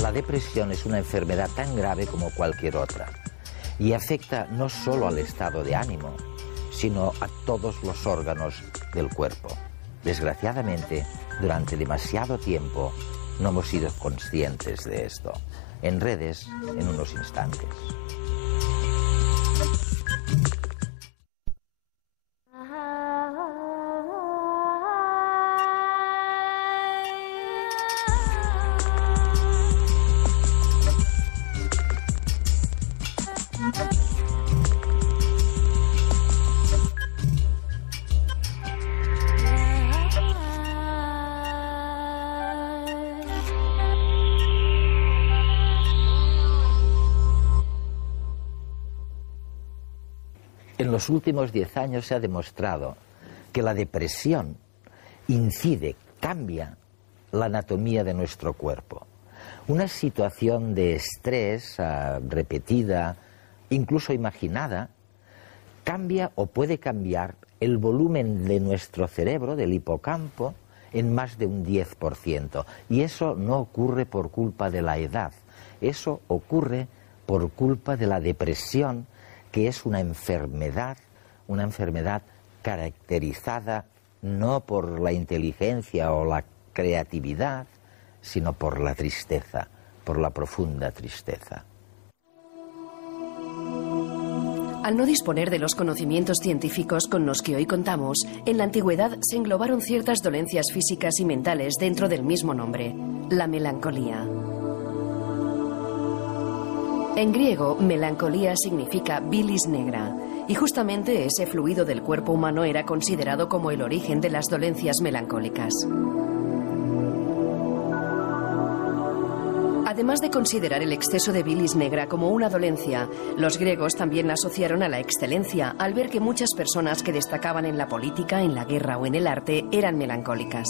La depresión es una enfermedad tan grave como cualquier otra y afecta no solo al estado de ánimo, sino a todos los órganos del cuerpo. Desgraciadamente, durante demasiado tiempo no hemos sido conscientes de esto. En redes, en unos instantes. En los últimos 10 años se ha demostrado que la depresión incide, cambia la anatomía de nuestro cuerpo. Una situación de estrés repetida, incluso imaginada, cambia o puede cambiar el volumen de nuestro cerebro, del hipocampo, en más de un 10%. Y eso no ocurre por culpa de la edad, eso ocurre por culpa de la depresión, que es una enfermedad caracterizada no por la inteligencia o la creatividad, sino por la tristeza, por la profunda tristeza. Al no disponer de los conocimientos científicos con los que hoy contamos, en la antigüedad se englobaron ciertas dolencias físicas y mentales dentro del mismo nombre, la melancolía. En griego, melancolía significa bilis negra, y justamente ese fluido del cuerpo humano era considerado como el origen de las dolencias melancólicas. Además de considerar el exceso de bilis negra como una dolencia, los griegos también la asociaron a la excelencia al ver que muchas personas que destacaban en la política, en la guerra o en el arte eran melancólicas.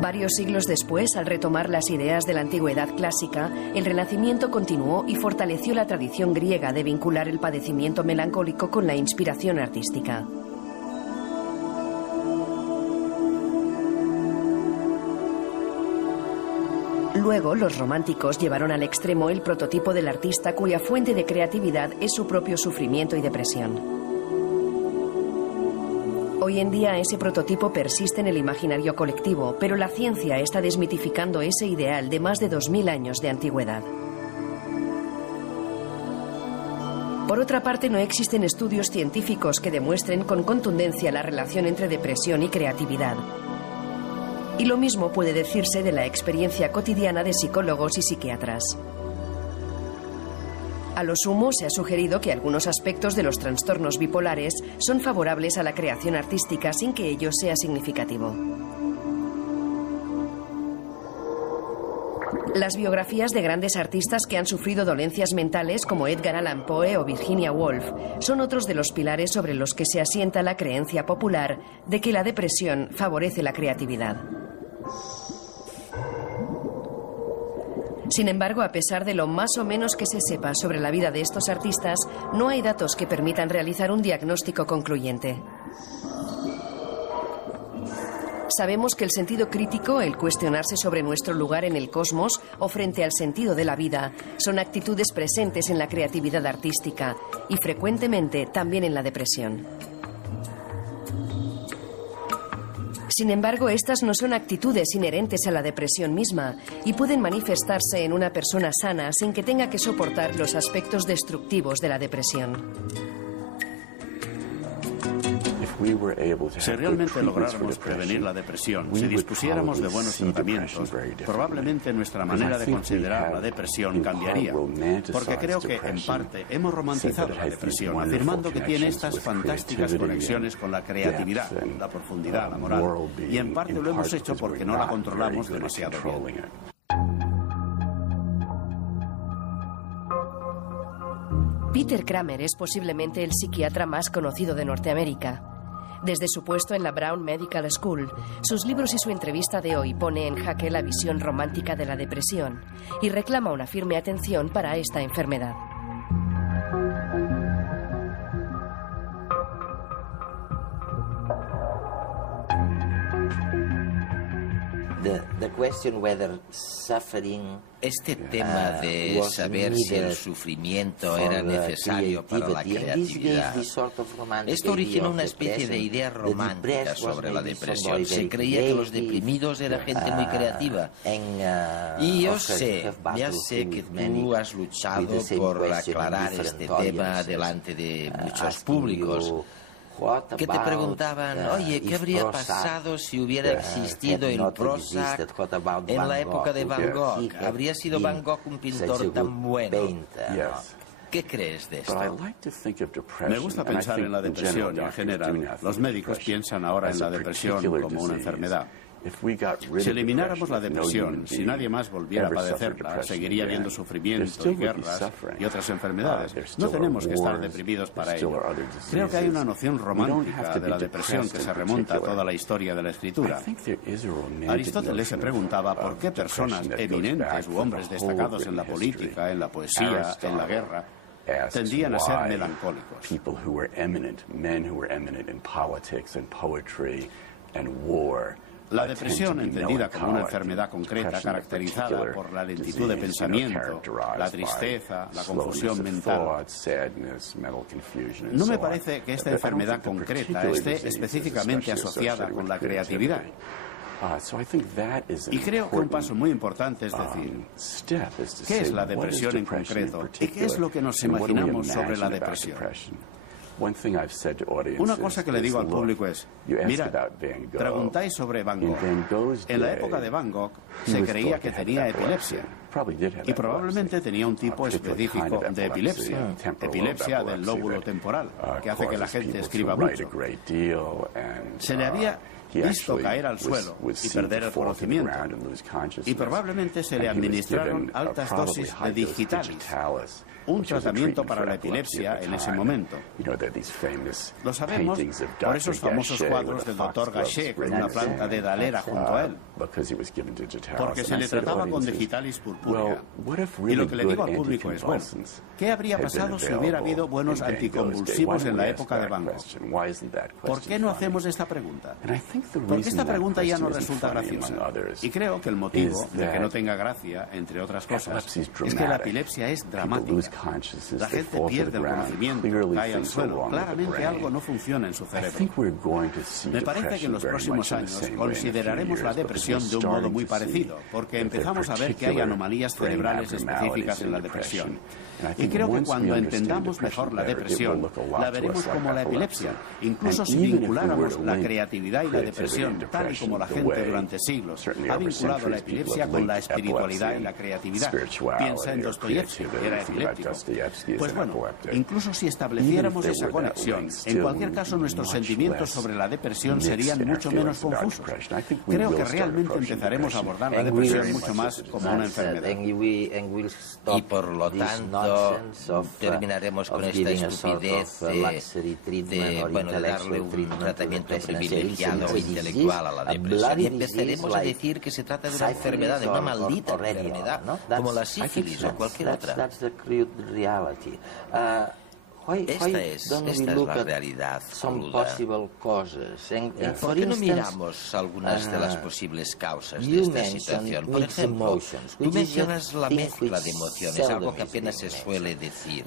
Varios siglos después, al retomar las ideas de la antigüedad clásica, el Renacimiento continuó y fortaleció la tradición griega de vincular el padecimiento melancólico con la inspiración artística. Luego, los románticos llevaron al extremo el prototipo del artista cuya fuente de creatividad es su propio sufrimiento y depresión. Hoy en día ese prototipo persiste en el imaginario colectivo, pero la ciencia está desmitificando ese ideal de más de 2000 años de antigüedad. Por otra parte, no existen estudios científicos que demuestren con contundencia la relación entre depresión y creatividad. Y lo mismo puede decirse de la experiencia cotidiana de psicólogos y psiquiatras. A lo sumo, se ha sugerido que algunos aspectos de los trastornos bipolares son favorables a la creación artística sin que ello sea significativo. Las biografías de grandes artistas que han sufrido dolencias mentales como Edgar Allan Poe o Virginia Woolf son otros de los pilares sobre los que se asienta la creencia popular de que la depresión favorece la creatividad. Sin embargo, a pesar de lo más o menos que se sepa sobre la vida de estos artistas, no hay datos que permitan realizar un diagnóstico concluyente. Sabemos que el sentido crítico, el cuestionarse sobre nuestro lugar en el cosmos o frente al sentido de la vida, son actitudes presentes en la creatividad artística y frecuentemente también en la depresión. Sin embargo, estas no son actitudes inherentes a la depresión misma y pueden manifestarse en una persona sana sin que tenga que soportar los aspectos destructivos de la depresión. Si realmente lográramos prevenir la depresión, si dispusiéramos de buenos tratamientos, probablemente nuestra manera de considerar la depresión cambiaría. Porque creo que, en parte, hemos romantizado la depresión, afirmando que tiene estas fantásticas conexiones con la creatividad, la profundidad, la moral. Y en parte lo hemos hecho porque no la controlamos demasiado bien. Peter Kramer es posiblemente el psiquiatra más conocido de Norteamérica. Desde su puesto en la Brown Medical School, sus libros y su entrevista de hoy pone en jaque la visión romántica de la depresión y reclama una firme atención para esta enfermedad. Este tema de saber si el sufrimiento era necesario para la creatividad, esto originó una especie de idea romántica sobre la depresión. Se creía que los deprimidos eran gente muy creativa. Y yo sé, ya sé que tú has luchado por aclarar este tema delante de muchos públicos, que te preguntaban, oye, ¿qué habría pasado si hubiera existido el Prozac en la época de Van Gogh? ¿Habría sido Van Gogh un pintor tan bueno? ¿Qué crees de esto? Me gusta pensar en la depresión en general. Los médicos piensan ahora en la depresión como una enfermedad. Si elimináramos la depresión, si nadie más volviera a padecerla, seguiría habiendo sufrimiento y guerras y otras enfermedades. No tenemos que estar deprimidos para ello. Creo que hay una noción romántica de la depresión que se remonta a toda la historia de la escritura. Aristóteles se preguntaba por qué personas eminentes u hombres destacados en la política, en la poesía, en la guerra, tendían a ser melancólicos. La depresión, entendida como una enfermedad concreta caracterizada por la lentitud de pensamiento, la tristeza, la confusión mental. No me parece que esta enfermedad concreta esté específicamente asociada con la creatividad. Y creo que un paso muy importante es decir, ¿qué es la depresión en concreto? ¿Y qué es lo que nos imaginamos sobre la depresión? Una cosa que le digo al público es, mira, preguntáis sobre Van Gogh. En la época de Van Gogh se creía que tenía epilepsia. Y probablemente tenía un tipo específico de epilepsia, epilepsia del lóbulo temporal, que hace que la gente escriba mucho. Se le había visto caer al suelo y perder el conocimiento, y probablemente se le administraron altas dosis de digitalis, un tratamiento para la epilepsia en ese momento. Lo sabemos por esos famosos cuadros del Dr. Gachet con una planta de dalera junto a él, porque se le trataba con digitalis purpúrea. Y lo que le digo al público es, bueno, ¿qué habría pasado si hubiera habido buenos anticonvulsivos en la época de Van Gogh? ¿Por qué no hacemos esta pregunta? Porque esta pregunta ya no resulta graciosa. Y creo que el motivo de que no tenga gracia, entre otras cosas, es que la epilepsia es dramática. La gente pierde el conocimiento, cae al suelo. Claramente algo no funciona en su cerebro. Me parece que en los próximos años consideraremos la depresión de un modo muy parecido, porque empezamos a ver que hay anomalías cerebrales específicas en la depresión. Y creo que cuando entendamos mejor la depresión, la veremos como la epilepsia, incluso si vinculáramos la creatividad y la depresión, tal y como la gente durante siglos ha vinculado la epilepsia con la espiritualidad y la creatividad. Piensa en Dostoyevsky, que era epiléptico. Pues bueno, incluso si estableciéramos esa conexión, en cualquier caso nuestros sentimientos sobre la depresión serían mucho menos confusos. Creo que realmente empezaremos a abordar la depresión mucho más como una enfermedad. Y por lo tanto terminaremos con esta estupidez de darle un tratamiento privilegiado intelectual a la depresión, y empezaremos a decir que se trata de una enfermedad, de una maldita enfermedad, como la sífilis o cualquier otra. Esta es la realidad cruda. ¿Por qué no miramos algunas de las posibles causas de esta situación? Por ejemplo, tú mencionas la mezcla de emociones, algo que apenas se suele decir.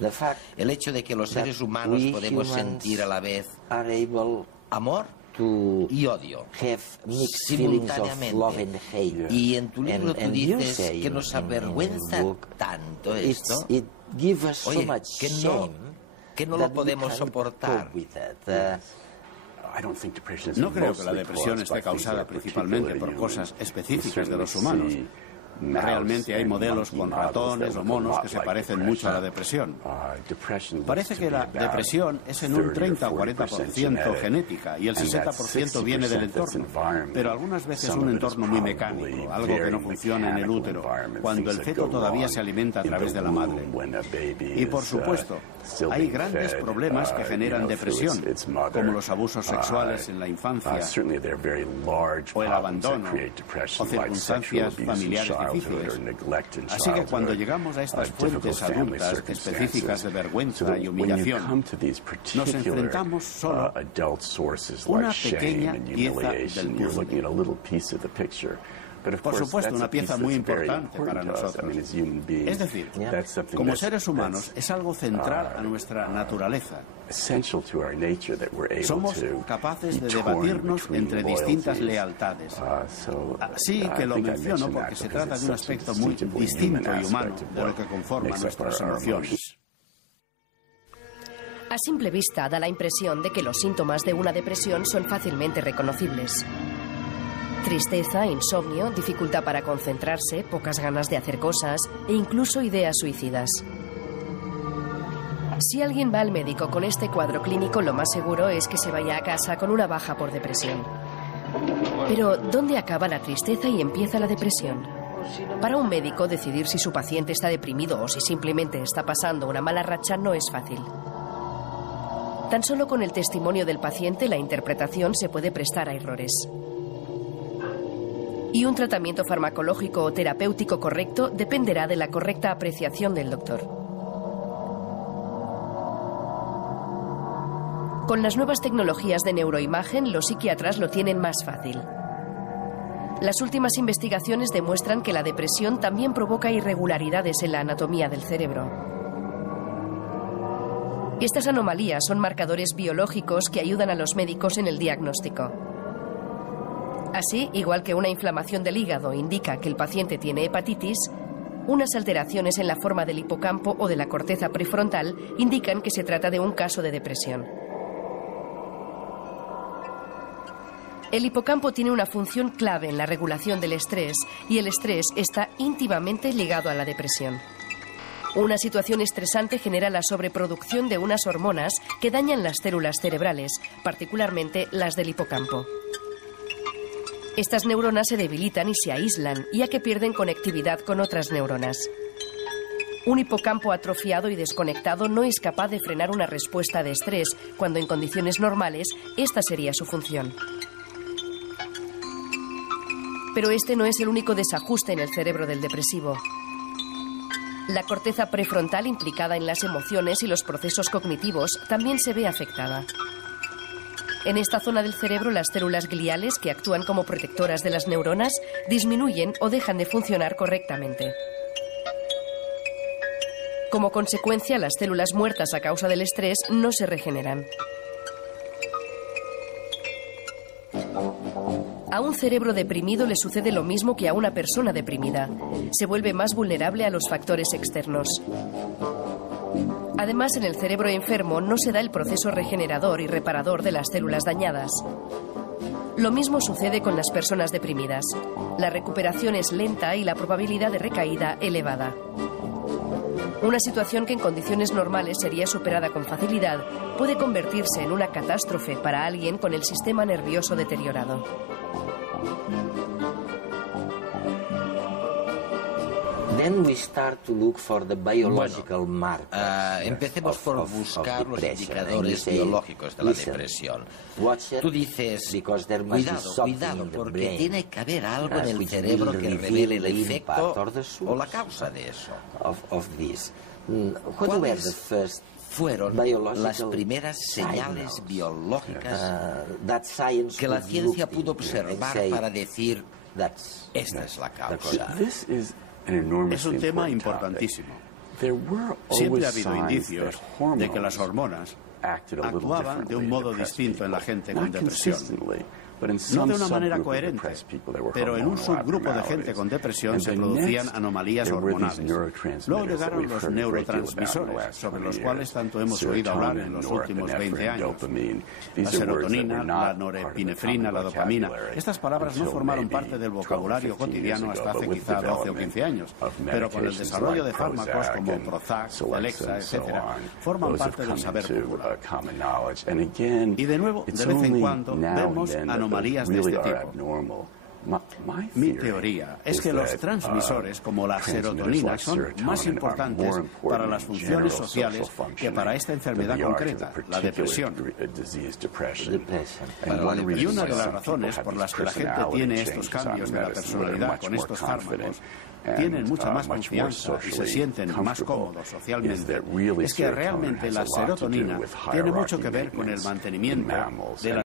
El hecho de que los seres humanos podemos sentir a la vez amor y odio simultáneamente. Y en tu libro tú dices que nos avergüenza tanto esto. Oye, que no lo podemos soportar. No creo que la depresión esté causada principalmente por cosas específicas de los humanos. Realmente hay modelos con ratones o monos que se parecen mucho a la depresión. Parece que la depresión es en un 30 o 40% genética y el 60% viene del entorno. Pero algunas veces un entorno muy mecánico, algo que no funciona en el útero, cuando el feto todavía se alimenta a través de la madre. Y por supuesto, hay grandes problemas que generan depresión, como los abusos sexuales en la infancia, o el abandono, o circunstancias familiares difíciles. Así que cuando llegamos a estas fuentes adultas específicas de vergüenza y humillación, nos enfrentamos solo a una pequeña pieza del puzzle. Por supuesto, una pieza muy importante para nosotros. Es decir, como seres humanos, es algo central a nuestra naturaleza. Somos capaces de debatirnos entre distintas lealtades. Así que lo menciono porque se trata de un aspecto muy distinto y humano de lo que conforma nuestras emociones. A simple vista da la impresión de que los síntomas de una depresión son fácilmente reconocibles. Tristeza, insomnio, dificultad para concentrarse, pocas ganas de hacer cosas e incluso ideas suicidas. Si alguien va al médico con este cuadro clínico, lo más seguro es que se vaya a casa con una baja por depresión. Pero, ¿dónde acaba la tristeza y empieza la depresión? Para un médico, decidir si su paciente está deprimido o si simplemente está pasando una mala racha no es fácil. Tan solo con el testimonio del paciente, la interpretación se puede prestar a errores. Y un tratamiento farmacológico o terapéutico correcto dependerá de la correcta apreciación del doctor. Con las nuevas tecnologías de neuroimagen, los psiquiatras lo tienen más fácil. Las últimas investigaciones demuestran que la depresión también provoca irregularidades en la anatomía del cerebro. Estas anomalías son marcadores biológicos que ayudan a los médicos en el diagnóstico. Así, igual que una inflamación del hígado indica que el paciente tiene hepatitis, unas alteraciones en la forma del hipocampo o de la corteza prefrontal indican que se trata de un caso de depresión. El hipocampo tiene una función clave en la regulación del estrés y el estrés está íntimamente ligado a la depresión. Una situación estresante genera la sobreproducción de unas hormonas que dañan las células cerebrales, particularmente las del hipocampo. Estas neuronas se debilitan y se aíslan, ya que pierden conectividad con otras neuronas. Un hipocampo atrofiado y desconectado no es capaz de frenar una respuesta de estrés, cuando en condiciones normales esta sería su función. Pero este no es el único desajuste en el cerebro del depresivo. La corteza prefrontal, implicada en las emociones y los procesos cognitivos, también se ve afectada. En esta zona del cerebro, las células gliales, que actúan como protectoras de las neuronas, disminuyen o dejan de funcionar correctamente. Como consecuencia, las células muertas a causa del estrés no se regeneran. A un cerebro deprimido le sucede lo mismo que a una persona deprimida. Se vuelve más vulnerable a los factores externos. Además, en el cerebro enfermo no se da el proceso regenerador y reparador de las células dañadas. Lo mismo sucede con las personas deprimidas. La recuperación es lenta y la probabilidad de recaída elevada. Una situación que en condiciones normales sería superada con facilidad puede convertirse en una catástrofe para alguien con el sistema nervioso deteriorado. Empecemos por buscar los indicadores biológicos de la depresión. Tú dices, cuidado, porque tiene que haber algo en el cerebro que revele el efecto o la causa de eso. ¿Cuáles fueron las primeras señales biológicas que la ciencia pudo observar para decir, esta es la causa? Es un tema importantísimo. Siempre ha habido indicios de que las hormonas actuaban de un modo distinto en la gente con depresión. No de una manera coherente, pero en un subgrupo de gente con depresión se producían anomalías hormonales. Luego llegaron los neurotransmisores, sobre los cuales tanto hemos oído hablar en los últimos 20 años. La serotonina, la norepinefrina, la dopamina. Estas palabras no formaron parte del vocabulario cotidiano hasta hace quizá 12 o 15 años, pero con el desarrollo de fármacos como Prozac, Celexa, etc., forman parte del saber popular. Y de nuevo, de vez en cuando, vemos anomalías de este tipo. Mi teoría es que los transmisores como la serotonina son más importantes para las funciones sociales que para esta enfermedad concreta, la depresión. Y una de las razones por las que la gente tiene estos cambios de la personalidad con estos fármacos, tienen mucha más confianza y se sienten más cómodos socialmente, es que realmente la serotonina tiene mucho que ver con el mantenimiento de la